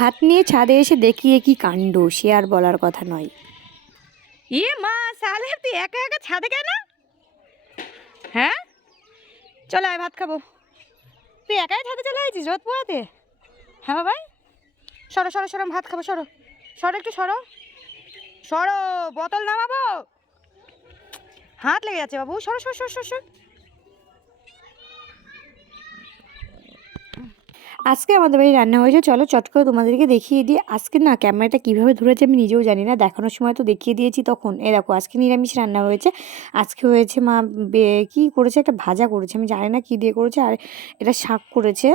ভাত নিয়ে ছাদে এসে দেখিয়ে কি কাণ্ড, সে আর বলার কথা নয়। এ মা, সালে তুই একা একা ছাদে কেন? হ্যাঁ? চলে আয়, ভাত খাব। তুই একাই ছাদে চলে আইছিস, রোদ পোয়াতে হ্যাঁ বাবাই সরো সরো সরো, ভাত খাব, সরো। সরো, একটু সরো। সরো, বোতল নামাবো। হাত লেগে যাচ্ছে বাবু। সরো সরো সরো সরো। আজকে আমাদের বাড়ি রান্না হয়েছে। চলো চট করে তোমাদেরকে দেখিয়ে দিই। আজকে না ক্যামেরাটা কীভাবে ধরেছে আমি নিজেও জানি না। দেখানোর সময় তো দেখিয়ে দিয়েছি তখন। এ দেখো, আজকে নিরামিষ রান্না হয়েছে। আজকে হয়েছে মা কী করেছে? একটা ভাজা করেছে। আমি জানি না কী দিয়ে করেছে। আর এটা শাক করেছে।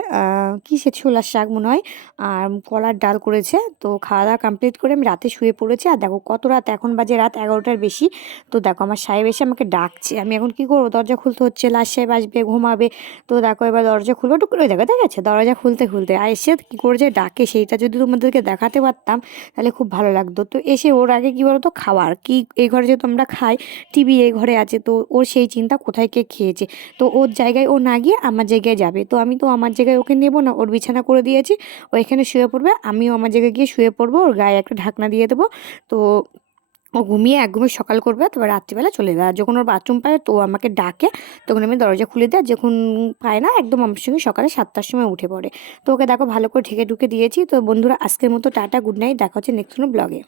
কী সে ছোলার শাক মনে হয়? আর কলার ডাল করেছে। তো খাওয়া দাওয়া কমপ্লিট করে আমি রাতে শুয়ে পড়েছি। আর দেখো, কত রাত? এখন বাজে রাত এগারোটার বেশি। তো দেখো, আমার সাহেব এসে আমাকে ডাকছে। আমি এখন কী করব? দরজা খুলতে হচ্ছে। লাস্ট সাহেব আসবে, ঘুমাবে। তো দেখো, এবার দরজা খুলবো। একটু করে দেখো ঠিক আছে দরজা খুলতে খুলতে। আর এসে কী করে যে ডাকে। সেইটা যদি তোমাদেরকে দেখাতে পারতাম, তাহলে খুব ভালো লাগতো। তো এসে ওর আগে কী বলতো? খাবার। কি এই ঘরে যেহেতু আমরা খাই, টিভি এই ঘরে আছে, তো ওর সেই চিন্তা কোথায় কে খেয়েছে? তো ওর জায়গায় ও না গিয়ে আমার জায়গায় যাবে। তো আমি তো আমার জায়গায় ওকে নেব না, ওর বিছানা করে দিয়েছি। ও এখানে শুয়ে পড়বে, আমিও আমার জায়গায় গিয়ে শুয়ে পড়ব, ওর গায়ে একটা ঢাকনা দিয়ে দেবো। তো ও ঘুমিয়ে এক একঘুমে সকাল করবে, তারপর রাত্রিবেলা চলে যাবে। আর যখন ওর বাথরুম পায়, তো আমাকে ডাকে, তখন আমি দরজা খুলে আর যখন পায় না, একদম আমার সঙ্গে সকালে সাতটার সময় উঠে পড়ে। তো ওকে দেখো, ভালো করে ঢেকে ঢুকে দিয়েছি। তো বন্ধুরা, আজকের মতো টাটা গুড নাইট দেখা হচ্ছে নেক্সট কোনো ব্লগে